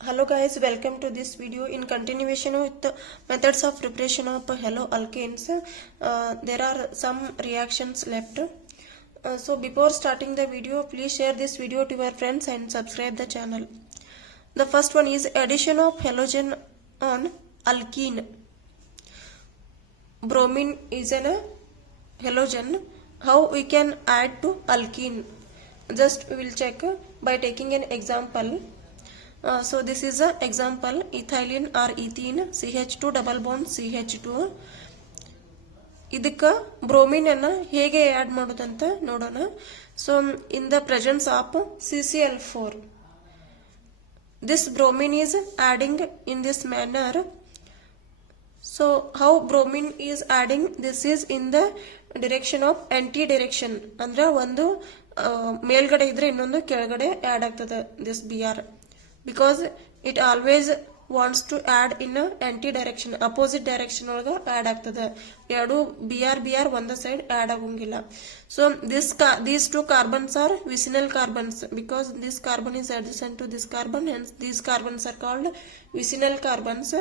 Hello guys, welcome to this video. In continuation with the methods of preparation of halo alkanes, there are some reactions left. So before starting the video, please share this video to your friends and subscribe the channel. The first one is addition of halogen on alkene. Bromine is a halogen. How we can add to alkene? Just we will check by taking an example. So this is an example, ethylene or ethene CH2 double bond CH2. ಇದಕ್ಕೆ bromine ಅನ್ನ ಹೇಗೆ add ಮಾಡೋದಂತ ನೋಡೋಣ. So in the presence of CCl4, this bromine is adding in this manner. So how bromine is adding? This is in the direction of anti direction. ಅಂದ್ರೆ ಒಂದು ಮೇಲ್ಗಡೆ ಇದ್ರೆ ಇನ್ನೊಂದು ಕೆಳಗಡೆ ಆಡ್ ಆಗ್ತದೆ this Br, because it always wants to add in a anti direction, opposite direction ಒಳಗ add ಆಗ್ತದೆ. ಎರಡು Br ಒಂದ ಸೈಡ್ ಆಡ್ ಆಗಂಗಿಲ್ಲ. So these two carbons are vicinal carbons, because this carbon is adjacent to this carbon, hence these carbons are called vicinal carbons.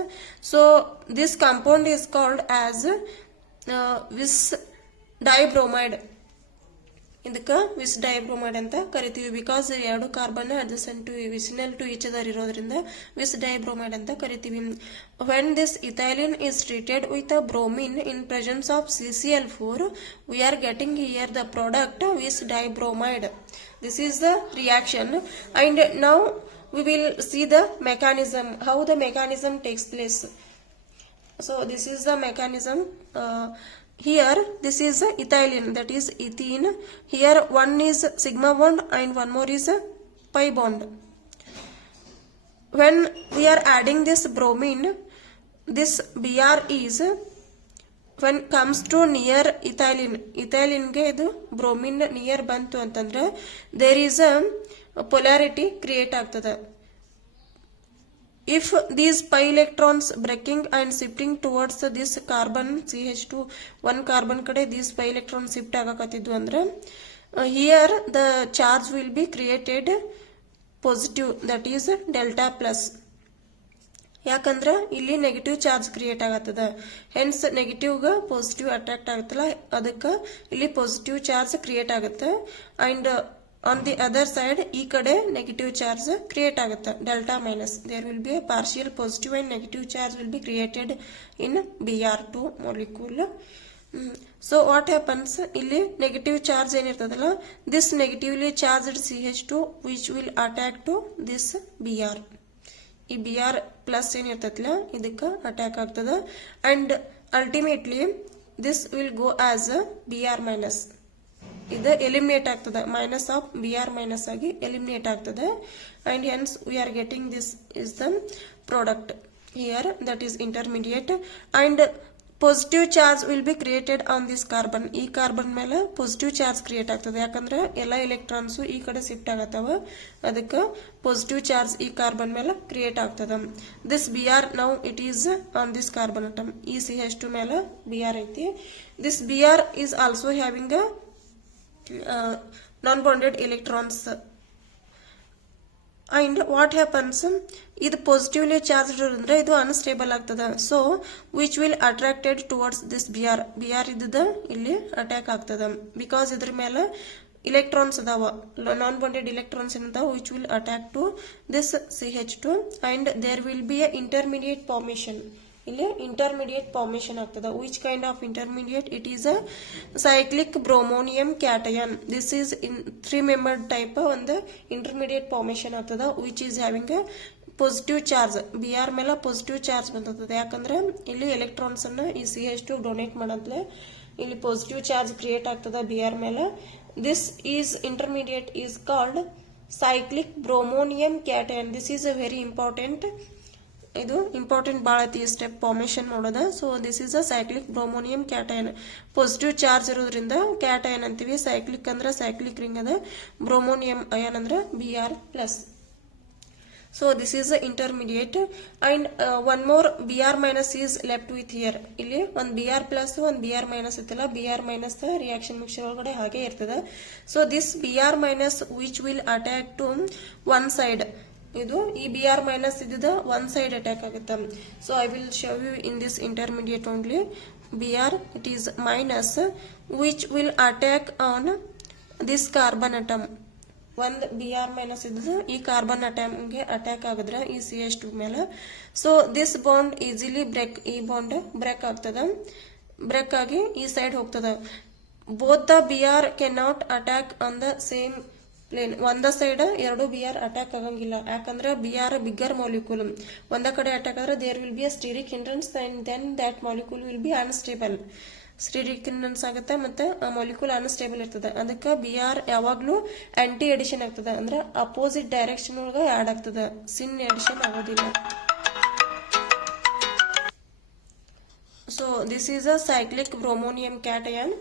So this compound is called as vis dibromide. ಇದಕ್ಕೆ ವಿಸ್ dibromide ಅಂತ ಕರಿತೀವಿ, because ಎರಡು carbon adjacent to vicinal to each other ಇರೋದ್ರಿಂದ vic dibromide ಅಂತ ಕರಿತೀವಿ. When this ethylene is treated with a bromine in presence of CCl4, we are getting here the product vis dibromide. This is the reaction, and now we will see the mechanism, how the mechanism takes place. So this is the mechanism. Here this is ethylene, that is ethene. Here one is sigma bond and one more is pi bond. When we are adding this bromine, this Br is, when comes to near ethylene ge idu bromine near bantu antandre, there is a polarity create agtade. If these pi electrons breaking and shifting towards this carbon CH2, one carbon kade these pi electrons shift agakatiddu andre, here the charge will be created positive, that is delta plus. ಯಾಕಂದ್ರೆ ಇಲ್ಲಿ negative charge create ಆಗತ್ತದ, hence negative ಗ positive attract ಆಗತ್ತಲ್ಲ, ಅದಕ್ಕೆ ಇಲ್ಲಿ positive charge create ಆಗುತ್ತೆ. And on the other side ಈ ಕಡೆ negative charge create ಆಗುತ್ತೆ, delta minus. There will be a partial positive and negative charge will be created in Br2 molecule. So what happens, ಇಲ್ಲಿ negative charge ಏನಿರ್ತದಲ್ಲ, this negatively charged CH2 which will attack to this Br. ಈ Br plus ಏನಿರ್ತದಲ್ಲ ಇದಕ್ಕೆ attack ಆಗ್ತದೆ, and ultimately this will go as Br minus. ಇದು eliminate ಆಗ್ತದೆ, minus of Br minus ಆಗಿ eliminate ಆಗ್ತದೆ, and hence we are getting this is the product here, that is intermediate. And positive charge will be created on this carbon. ಈ carbon ಮೇಲೆ positive charge create ಆಗ್ತದೆ, ಯಾಕಂದ್ರೆ ಎಲ್ಲ electrons ಈ ಕಡೆ shift ಆಗತ್ತವ, ಅದಕ್ಕೆ ಪಾಸಿಟಿವ್ ಚಾರ್ಜ್ ಈ ಕಾರ್ಬನ್ ಮೇಲೆ ಕ್ರಿಯೇಟ್ ಆಗ್ತದೆ. This Br now it is on this carbon atom. ಈ CH2 ಮೇಲೆ Br ಐತಿ. This Br is also having non-bonded electrons. And what happens, ಇದು positively charged ಅಂದ್ರೆ ಇದು unstable ಆಗ್ತದೆ, so which will attracted towards this Br ಇದ್ದದ ಇಲ್ಲಿ attack ಆಗ್ತದೆ, because ಇದ್ರ ಮೇಲೆ electrons ಅದಾವ, non-bonded electrons ಏನಂತಾವ, which will attack to this CH2, and there will be a intermediate formation. ಇಲ್ಲಿ ಇಂಟರ್ಮೀಡಿಯೇಟ್ ಫಾರ್ಮೇಶನ್ ಆಗ್ತದ. Which kind of intermediate? It is a cyclic bromonium cation. This is in 3 membered type ಒಂದು intermediate formation ಆಗ್ತದ, which is having a positive charge. Br ಮೇಲೆ positive charge ಬಂದಿರ್ತದೆ, ಯಾಕಂದ್ರೆ ಇಲ್ಲಿ electrons ಅನ್ನ ಈ CH2 ಡೊನೇಟ್ ಮಾಡಂತಲೇ ಇಲ್ಲಿ ಪಾಸಿಟಿವ್ ಚಾರ್ಜ್ ಕ್ರಿಯೇಟ್ ಆಗ್ತದ Br ಮೇಲೆ. This is intermediate is called cyclic bromonium cation. This is a very important, ಇದು ಇಂಪಾರ್ಟೆಂಟ್ ಭಾಳ ಐತಿ ಈ ಸ್ಟೆಪ್ ಫಾರ್ಮೇಶನ್ ನೋಡೋದ. So this is a cyclic bromonium cation. Positive charge ಇರೋದ್ರಿಂದ ಕ್ಯಾಟಯನ್ ಅಂತೀವಿ. ಸೈಕ್ಲಿಕ್ ಅಂದ್ರೆ ಸೈಕ್ಲಿಕ್ ರಿಂಗ್ ಅದ, ಬ್ರೋಮೋನಿಯಂ ಅಯಾನ್ ಅಂದ್ರೆ Br ಪ್ಲಸ್. So this is a intermediate, and one more Br minus is left with here. ಇಲ್ಲಿ ಒಂದು Br plus ಒಂದು Br minus ಇತ್ತಲ್ಲ, Br ಮೈನಸ್ ರಿಯಾಕ್ಷನ್ ಮಿಕ್ಸರ್ ಒಳಗಡೆ ಹಾಗೆ ಇರ್ತದೆ. So this Br minus which will attack to one side. ಇದು ಈ Br minus ಇದ್ದ ಒನ್ ಸೈಡ್ ಅಟ್ಯಾಕ್ ಆಗುತ್ತೆ. So I will show you in this intermediate only. Br it is minus which will attack on this carbon atom. ಒಂದು Br ಮೈನಸ್ ಇದ್ದು ಈ carbon ಅಟಮ್ಗೆ attack ಆಗಿದ್ರೆ ಈ CH2 ಮೇಲೆ, so this bond easily break, ಈ ಬಾಂಡ್ ಬ್ರೇಕ್ ಆಗ್ತದ, ಬ್ರೇಕ್ ಆಗಿ ಈ ಸೈಡ್ ಹೋಗ್ತದ. Both the Br can not attack on the same plane. ಒಂದ ಸೈಡ್ ಎರಡು Br ಅಟ್ಯಾಕ್ ಆಗಂಗಿಲ್ಲ, ಯಾಕಂದ್ರೆ Br ಬಿಗ್ಗರ್ ಮಾಲಿಕ್ಯೂಲ್. ಒಂದ ಕಡೆ ಅಟ್ಯಾಕ್ ಆದ್ರೆ there will be a steric hindrance and then that molecule will be unstable. Steric hindrance ಆಗುತ್ತೆ ಮತ್ತೆ ಆ ಮಾಲಿಕ್ಯೂಲ್ ಅನ್ಸ್ಟೇಬಲ್ ಇರ್ತದೆ. ಅದಕ್ಕೆ Br ಯಾವಾಗ್ಲೂ ಆಂಟಿ ಎಡಿಷನ್ ಆಗ್ತದೆ, ಅಂದ್ರೆ ಅಪೋಸಿಟ್ ಡೈರೆಕ್ಷನ್ ಒಳಗ ಆಡ್ ಆಗ್ತದೆ, ಸಿನ್ ಎಡಿಷನ್ ಆಗೋದಿಲ್ಲ. So this is a cyclic bromonium cation.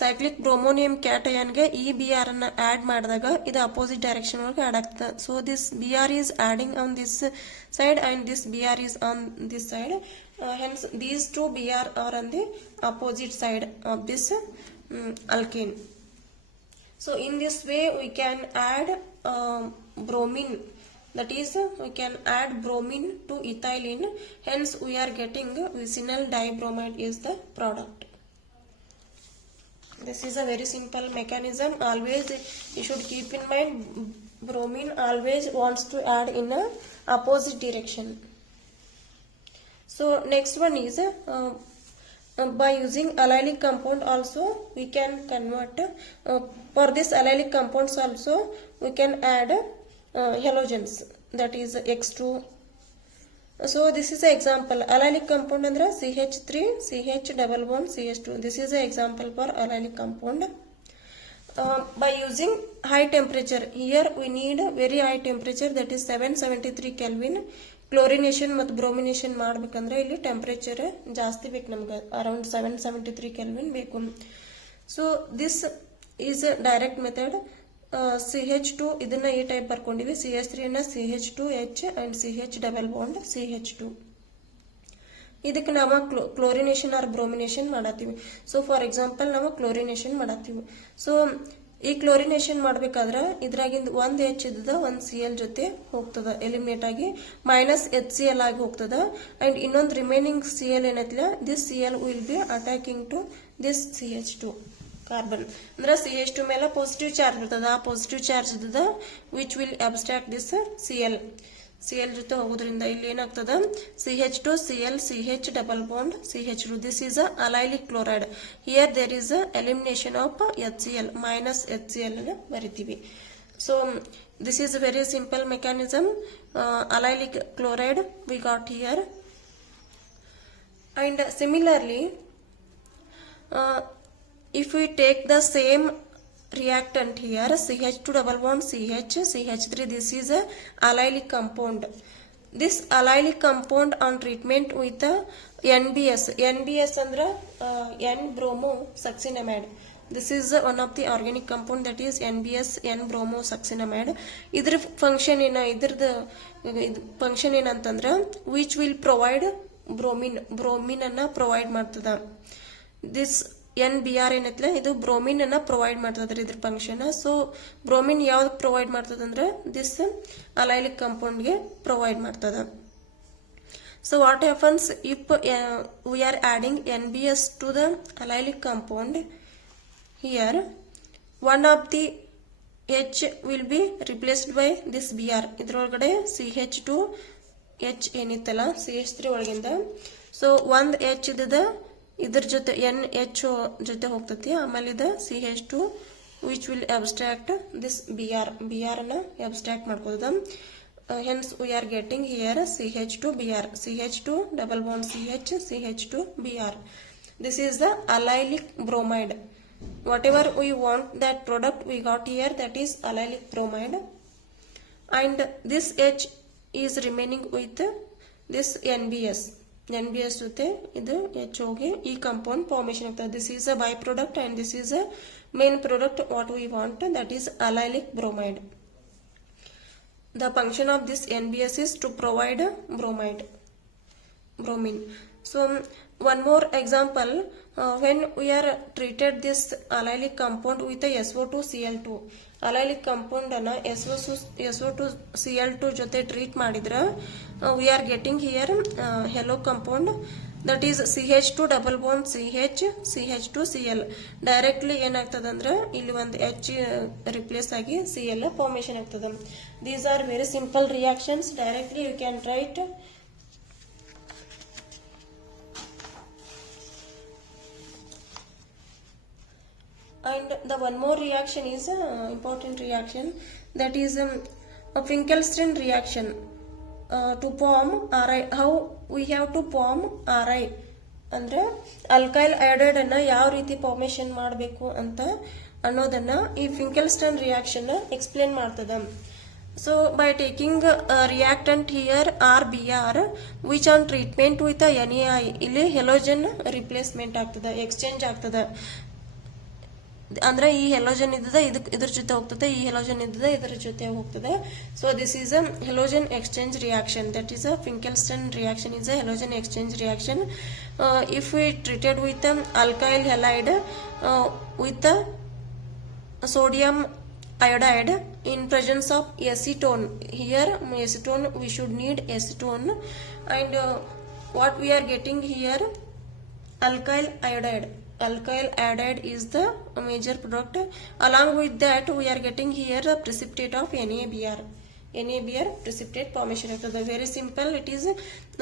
Cyclic bromonium ಕ್ಯಾಟಯನ್ಗೆ ಈ Br ಅನ್ನ ಆಡ್ ಮಾಡಿದಾಗ ಇದು ಅಪೋಸಿಟ್ ಡೈರೆಕ್ಷನ್ ಒಳಗೆ ಆಡ್ ಆಗ್ತದೆ. So this Br is adding on this side and this Br is on this side. Hence these two Br are on the opposite side of this alkane. So in this way we can add bromine, that is we can add bromine to ethylene, hence we are getting vicinal dibromide is the product. This is a very simple mechanism. Always you should keep in mind, bromine always wants to add in a opposite direction. So next one is by using allylic compound also we can convert. For this allylic compounds also we can add halogens, that is X2. So this is an example. Allylic compound andra CH3 CH double bond CH2. This is an example for allylic compound. By using high temperature, here we need very high temperature, that is 773 Kelvin. Chlorination ಮತ್ತು bromination ಮಾಡ್ಬೇಕಂದ್ರೆ ಇಲ್ಲಿ temperature ಜಾಸ್ತಿ ಬೇಕು ನಮ್ಗೆ, around 773 kelvin ಬೇಕು. So this is direct method. CH2 ಇದನ್ನ ಈ type ಬರ್ಕೊಂಡಿವಿ, CH3 ನ CH2H and CH double bond CH2. ಇದಕ್ಕೆ ನಾವು ಕ್ಲೋರಿನೇಷನ್ ಆರ್ ಬ್ರೋಮಿನೇಷನ್ ಮಾಡತ್ತೀವಿ. ಸೊ ಫಾರ್ ಎಕ್ಸಾಂಪಲ್ ನಾವು ಕ್ಲೋರಿನೇಷನ್ ಮಾಡತ್ತೀವಿ. ಸೊ ಈ ಕ್ಲೋರಿನೇಷನ್ ಮಾಡ್ಬೇಕಾದ್ರೆ ಇದ್ರಾಗಿಂದ ಒಂದ್ H ಇದ್ದದ ಒಂದ್ Cl ಜೊತೆ ಹೋಗ್ತದ, ಎಲಿಮಿನೇಟ್ ಆಗಿ ಮೈನಸ್ HCl ಆಗಿ ಹೋಗ್ತದ. ಅಂಡ್ ಇನ್ನೊಂದು ರಿಮೈನಿಂಗ್ Cl ಏನೈತಿಲ್ಲ, this Cl will be attacking to this CH2 carbon. ಅಂದ್ರೆ CH2 ಮೇಲೆ ಪಾಸಿಟಿವ್ ಚಾರ್ಜ್ ಇರ್ತದ, ಆ ಪಾಸಿಟಿವ್ ಚಾರ್ಜ್ ಇದ್ದದ which will abstract this Cl. Cl ಜೊತೆ ಹೋಗೋದ್ರಿಂದ ಇಲ್ಲಿ ಏನಾಗ್ತದ, CH2 Cl CH double bond CH2. This is a allylic chloride. Here there is a elimination of HCl, minus HCl ಅನ್ನು ಬರಿತೀವಿ. So this is a very simple mechanism. Allylic chloride we got here. And similarly if we take the same reactant here, CH2 double bond CH, CH3, this is a allylic compound. This allylic compound on treatment with NBS. NBS andra N-bromosuccinimide. This is one of the organic compound, that is NBS, N-bromosuccinimide. Idr function ಏನಂತಂದ್ರ which will provide bromine ಅನ್ನ provide ಮಾಡ್ತದ. This NBr ಏನೈತಲ್ಲ ಇದು bromine ಅನ್ನ provide ಮಾಡ್ತದ್ರಿ, ಇದ್ರ function. So bromine ಯಾವ್ದು provide ಮಾಡ್ತದಂದ್ರೆ this allylic compound ಗೆ ಪ್ರೊವೈಡ್ ಮಾಡ್ತದ. So what happens if we are adding NBS to the allylic compound, here one of the H will be replaced by this Br. ಇದ್ರೊಳಗಡೆ CH2H ಏನಿತ್ತಲ್ಲ CH3 ಒಳಗಿಂದ, so ಒಂದ್ H ಇದ್ದದ ಇದ್ರ ಜೊತೆ NH ಜೊತೆ ಹೋಗ್ತತಿ, ಆಮೇಲೆ ಇದು CH2 which will abstract this Br ಅನ್ನ abstract ಮಾಡ್ಕೋದ. Hence we are getting here CH2 Br, CH2 double bond CH, CH2 Br. This is the allylic bromide. Whatever we want that product we got here, that is allylic bromide. And this H is remaining with this NBS ಜೊತೆ ಇದು H ಹೋಗಿ ಈ compound formation ಆಗ್ತದೆ. This is a by product and this is a main product what we want, that is allylic bromide. The function of this NBS is to provide bromine. So one more example, when we are treated this allylic compound with a SO2 Cl2, allylic compound ಅನ್ನ SO2Cl2 ಜೊತೆ treat ಮಾಡಿದ್ರೆ we are getting here halo compound that is CH2 double bond CH2Cl directly ಏನಾಗ್ತದಂದ್ರೆ ಇಲ್ಲಿ ಒಂದು H replace ಆಗಿ Cl formation ಆಗ್ತದೆ. These are very simple reactions, directly you can write. And the one more reaction is important reaction, that is a Finkelstein reaction to form Ri. How we have to form Ri ಅಂದ್ರೆ alkyl iodide ಅನ್ನ ಯಾವ ರೀತಿ formation ಮಾಡಬೇಕು ಅಂತ ಅನ್ನೋದನ್ನ ಈ ಫಿಂಕೆಲ್ಸ್ಟೈನ್ reaction explain ಮಾಡ್ತದ. So by taking reactant here RBr which on treatment with NaI ಇಲ್ಲಿ ಹೆಲೋಜನ್ ರಿಪ್ಲೇಸ್ಮೆಂಟ್ ಆಗ್ತದ, ಎಕ್ಸ್ಚೇಂಜ್ ಆಗ್ತದ. ಅಂದ್ರೆ ಈ ಹೆಲೋಜನ್ ಇದ್ದದ ಇದ್ರ ಜೊತೆ ಹೋಗ್ತದೆ, ಈ ಹೆಲೋಜನ್ ಇದ್ದದ ಇದರ ಜೊತೆ ಹೋಗ್ತದೆ. So this is a halogen exchange reaction, that is a Finkelstein reaction is a halogen exchange reaction. If we treated with alkyl halide with sodium iodide in presence of acetone, here acetone we should need acetone, and what we are getting here alkyl iodide. Alkyl iodide is the major product. Along with that we are getting here the precipitate of NaBr. NaBr precipitate formation ಆಗ್ತದೆ. Very simple, it is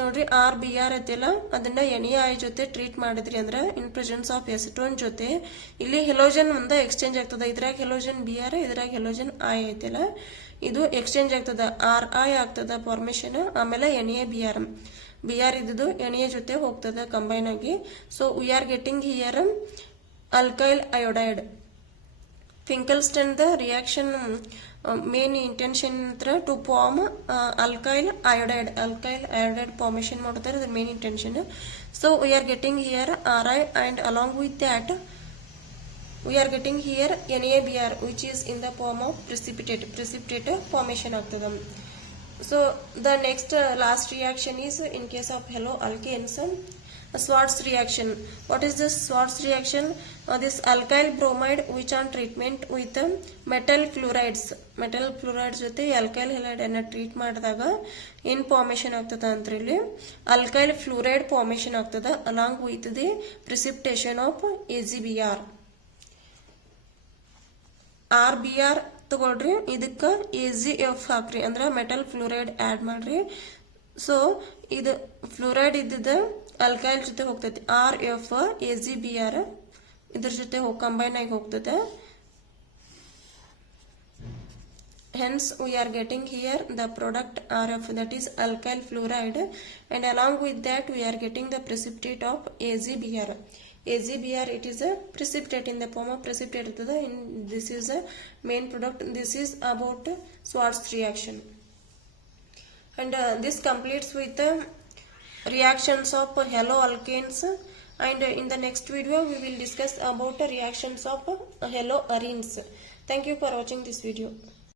ನೋಡ್ರಿ RBr ಐತಿಲ್ಲ ಅದನ್ನ NaI ಜೊತೆ treat ಮಾಡಿದ್ರಿ ಅಂದ್ರೆ ಇನ್ presence of ಎಸಿಟೋನ್ ಜೊತೆ ಇಲ್ಲಿ ಹೆಲೋಜನ್ ಒಂದ exchange ಆಗ್ತದೆ. ಇದ್ರಾಗ ಹೆಲೋಜನ್ Br, ಇದ್ರಾಗ ಹೆಲೋಜನ್ I ಐತಿಲ್ಲ, ಇದು ಎಕ್ಸ್ಚೇಂಜ್ ಆಗ್ತದ, Ri ಆಗ್ತದ ಫಾರ್ಮೇಶನ್. ಆಮೇಲೆ NaBr ಇದ್ದು Na ಜೊತೆ ಹೋಗ್ತದೆ ಕಂಬೈನ್ ಆಗಿ. So we are getting here alkyl iodide. Finkelstein the reaction main intention to form alkyl iodide formation ಮಾಡ್ತಾರೆ, ಅದ್ರ main intention. So we are getting here Ri and along with that we are getting here NaBr which is in the form of precipitate formation ಆಗ್ತದೆ. So the next last reaction is in case of haloalkanes, Schwarz reaction. What is this Schwarz reaction? This alkyl bromide which on treatment with metal fluorides ಜೊತೆ alkyl halide ಅನ್ನ treat ಮಾಡಿದಾಗ ಏನ್ formation ಆಗ್ತದ ಅಂತ ಇಲ್ಲಿ alkyl fluoride formation ಆಗ್ತದ along with the precipitation of AgBr. RBr ತಗೊಳ್ರಿ, ಇದಕ್ಕ AgF ಹಾಕ್ರಿ, ಅಂದ್ರೆ ಮೆಟಲ್ ಫ್ಲೂರೈಡ್ ಆಡ್ ಮಾಡ್ರಿ. ಸೊ ಇದು ಫ್ಲೂರೈಡ್ ಇದ್ದದ ಅಲ್ಕೈಲ್ ಜೊತೆ ಹೋಗ್ತೈತಿ, RF AgBr ಇದ್ರ ಜೊತೆ ಕಂಬೈನ್ ಆಗಿ ಹೋಗ್ತದೆ. Hence we are getting here the product RF, that is alkyl fluoride, and along with that we are getting the precipitate of AgBr. it is a precipitate, in the form of precipitate. This is a main product. This is about Schwarz reaction, and this completes with the reactions of haloalkanes, and in the next video we will discuss about the reactions of haloarenes. Thank you for watching this video.